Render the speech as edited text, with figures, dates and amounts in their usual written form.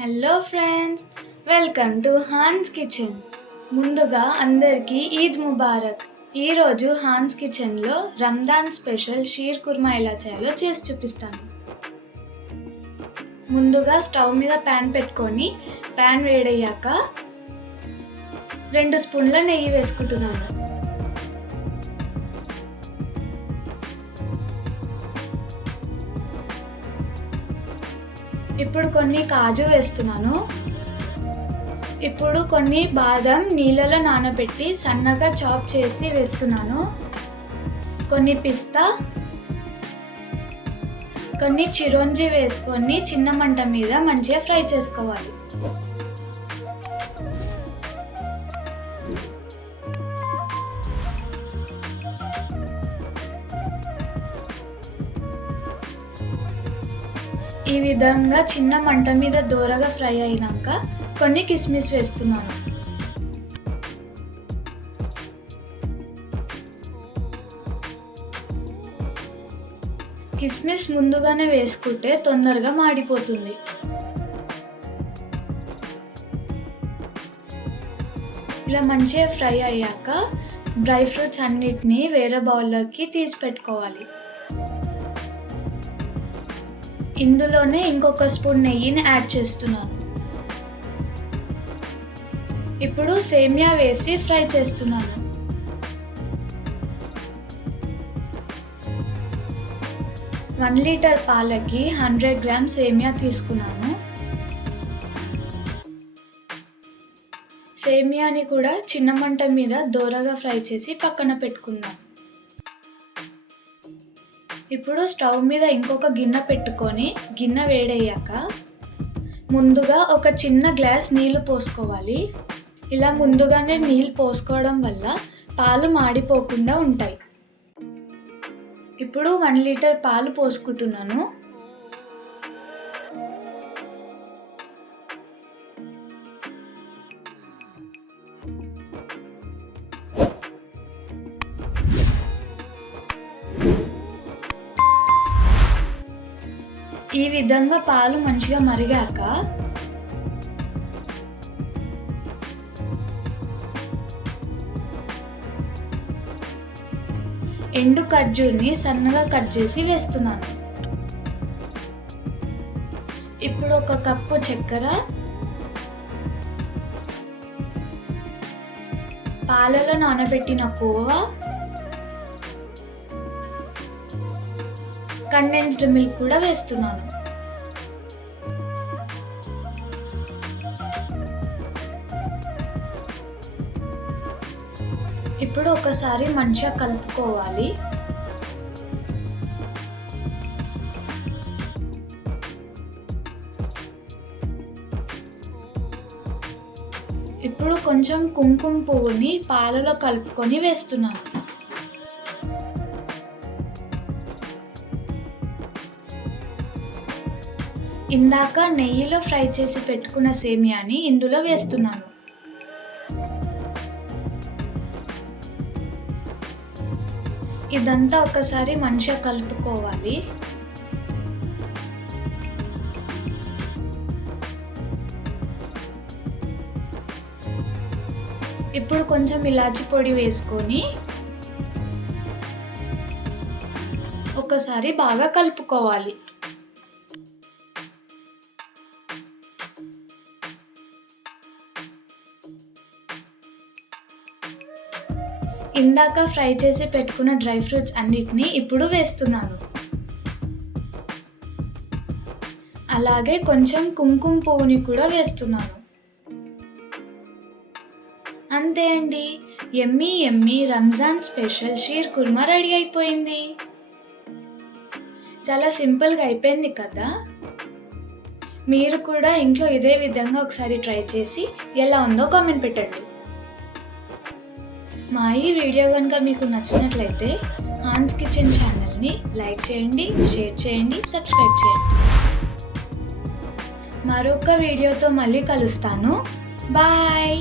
Hello friends, welcome to Hans kitchen. ముందుగా అందరికీ ఈద్ ముబారక్. ఈరోజు హాన్స్ కిచెన్లో రంజాన్ స్పెషల్ షీర్ కుర్మా ఎలా చేయాలో చేసి చూపిస్తాను. ముందుగా స్టవ్ మీద ప్యాన్ పెట్టుకొని ప్యాన్ వేడయ్యాక 2 స్పూన్ల నెయ్యి వేసుకుంటున్నాను. ఇప్పుడు కొన్ని కాజు వేస్తున్నాను. ఇప్పుడు కొన్ని బాదం నీళ్ళలో నానబెట్టి సన్నగా చాప్ చేసి వేస్తున్నాను. కొన్ని పిస్తా, కొన్ని చిరోంజి వేసుకొని చిన్న మంట మీద మంచిగా ఫ్రై చేసుకోవాలి. ఈ విధంగా చిన్న మంట మీద దోరగా ఫ్రై అయినాక కొన్ని కిస్మిస్ వేస్తున్నాను. కిస్మిస్ ముందుగానే వేసుకుంటే తొందరగా మాడిపోతుంది. ఇలా మంచిగా ఫ్రై అయ్యాక డ్రై ఫ్రూట్స్ అన్నిటినీ వేరే బౌల్లోకి తీసి పెట్టుకోవాలి. ఇందులోనే ఇంకొక స్పూన్ నెయ్యిని యాడ్ చేస్తున్నాను. ఇప్పుడు సేమియా వేసి ఫ్రై చేస్తున్నాను. వన్ లీటర్ పాలకి 100 గ్రామ్స్ సేమియా తీసుకున్నాను. సేమియాని కూడా చిన్న మంట మీద దోరగా ఫ్రై చేసి పక్కన పెట్టుకుందాం. ఇప్పుడు స్టవ్ మీద ఇంకొక గిన్నె పెట్టుకొని గిన్నె వేడయ్యాక ముందుగా ఒక చిన్న గ్లాస్ నీళ్లు పోసుకోవాలి. ఇలా ముందుగానే నీళ్ళు పోసుకోవడం వల్ల పాలు మాడిపోకుండా ఉంటాయి. ఇప్పుడు 1 లీటర్ పాలు పోసుకుంటున్నాను. ఈ విధంగా పాలు మంచిగా మరిగాక ఎండు ఖర్జూర్ని సన్నగా కట్ చేసి వేస్తున్నాను. ఇప్పుడు 1 కప్పు చక్కెర, పాలలో నానబెట్టిన కోవా, కండెన్స్డ్ మిల్క్ కూడా వేస్తున్నాను. ఇప్పుడు ఒకసారి మంచిగా కలుపుకోవాలి. ఇప్పుడు కొంచెం కుంకుమ పువ్వుని పాలలో కలుపుకొని వేస్తున్నాను. ఇందాక నెయ్యిలో ఫ్రై చేసి పెట్టుకున్న సేమియాని ఇందులో వేస్తున్నాను. ఇదంతా ఒకసారి మంచిగా కలుపుకోవాలి. ఇప్పుడు కొంచెం ఇలాచి పొడి వేసుకొని ఒకసారి బాగా కలుపుకోవాలి. ఇందాక ఫ్రై చేసి పెట్టుకున్న డ్రై ఫ్రూట్స్ అన్నిటినీ ఇప్పుడు వేస్తున్నాను. అలాగే కొంచెం కుంకుమ పువ్వుని కూడా వేస్తున్నాను. అంతే అండి, yummy yummy Ramzan special sheer khurma ready అయిపోయింది. చాలా సింపుల్గా అయిపోయింది కదా. మీరు కూడా ఇంట్లో ఇదే విధంగా ఒకసారి ట్రై చేసి ఎలా ఉందో కామెంట్ పెట్టండి. మా ఈ వీడియో కనుక మీకు నచ్చినట్లయితే హాన్స్ కిచెన్ ఛానల్ని లైక్ చేయండి, షేర్ చేయండి, సబ్స్క్రైబ్ చేయండి. మరొక వీడియోతో మళ్ళీ కలుస్తాను. బాయ్.